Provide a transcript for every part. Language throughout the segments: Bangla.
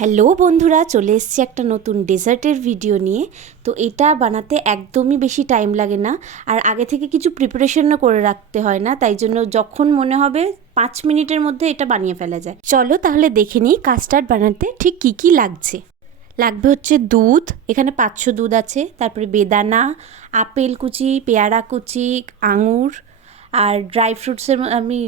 হ্যালো বন্ধুরা, চলে এসেছি একটা নতুন ডেজার্টের ভিডিও নিয়ে। তো এটা বানাতে একদমই বেশি টাইম লাগে না, আর আগে থেকে কিছু প্রিপারেশনও করে রাখতে হয় না, তাই জন্য যখন মনে হবে 5 মিনিটের মধ্যে এটা বানিয়ে ফেলা যায়। চলো তাহলে দেখে নিই কাস্টার্ড বানাতে ঠিক কী কী লাগছে। লাগবে হচ্ছে দুধ, এখানে 500 দুধ আছে, তারপরে বেদানা, আপেল কুচি, পেয়ারা কুচি, আঙুর, আর ড্রাই ফ্রুটসের আমি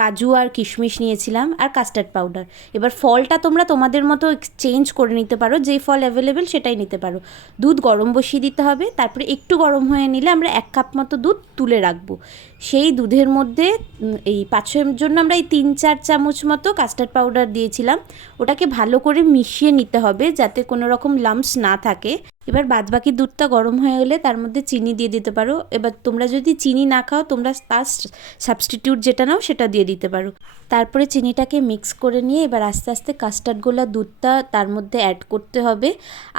কাজু আর কিশমিশ নিয়েছিলাম, আর কাস্টার্ড পাউডার। এবার ফলটা তোমরা তোমাদের মতো চেঞ্জ করে নিতে পারো, যেই ফল অ্যাভেলেবেল সেটাই নিতে পারো। দুধ গরম বসিয়ে দিতে হবে, তারপরে একটু গরম হয়ে নিলে আমরা 1 কাপ মতো দুধ তুলে রাখবো। সেই দুধের মধ্যে এই 500 জন্য আমরা এই 3-4 চামচ মতো কাস্টার্ড পাউডার দিয়েছিলাম। ওটাকে ভালো করে মিশিয়ে নিতে হবে যাতে কোনো রকম লাম্পস না থাকে। এবার বাদবাকি দুধটা গরম হয়ে গেলে তার মধ্যে চিনি দিয়ে দিতে পারো। এবার তোমরা যদি চিনি না খাও, তোমরা তার সাবস্টিটিউট যেটা নাও সেটা দিয়ে দিতে পারো। তারপরে চিনিটাকে মিক্স করে নিয়ে এবার আস্তে আস্তে কাস্টার্ড গোলা দুধটা তার মধ্যে অ্যাড করতে হবে,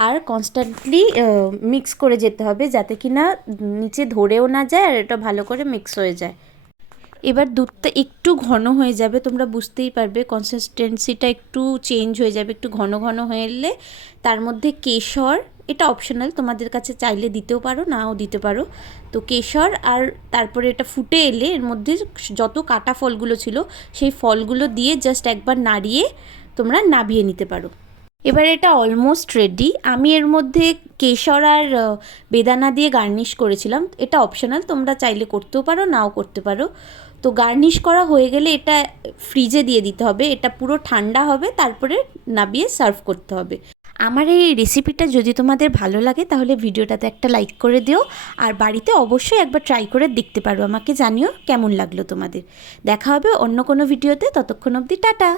আর কনস্ট্যান্টলি মিক্স করে যেতে হবে যাতে কি না নিচে ধরেও না যায়, আর এটা ভালো করে মিক্স হয়ে যায়। এবার দুধটা একটু ঘন হয়ে যাবে, তোমরা বুঝতেই পারবে কনসিস্টেন্সিটা একটু চেঞ্জ হয়ে যাবে, একটু ঘন ঘন হয়ে এলে তার মধ্যে কেশর, এটা অপশনাল, তোমাদের কাছে চাইলে দিতেও পারো নাও দিতে পারো। তো কেশর, আর তারপরে এটা ফুটে এলে এর মধ্যে যত কাটা ফলগুলো ছিল সেই ফলগুলো দিয়ে জাস্ট একবার নাড়িয়ে তোমরা নাবিয়ে নিতে পারো। এবার এটা অলমোস্ট রেডি। আমি এর মধ্যে কেশর আর বেদানা দিয়ে গার্নিশ করেছিলাম, এটা অপশনাল, তোমরা চাইলে করতেও পারো নাও করতে পারো। তো গার্নিশ করা হয়ে গেলে এটা ফ্রিজে দিয়ে দিতে হবে, এটা পুরো ঠান্ডা হবে, তারপরে নাবিয়ে সার্ভ করতে হবে। আমার এই রেসিপিটা যদি তোমাদের ভালো লাগে তাহলে ভিডিওটাতে একটা লাইক করে দিও, আর বাড়িতে অবশ্যই একবার ট্রাই করে দেখতে পারো, আমাকে জানিও কেমন লাগলো তোমাদের। দেখা হবে অন্য কোনো ভিডিওতে, ততক্ষণ অবধি টাটা।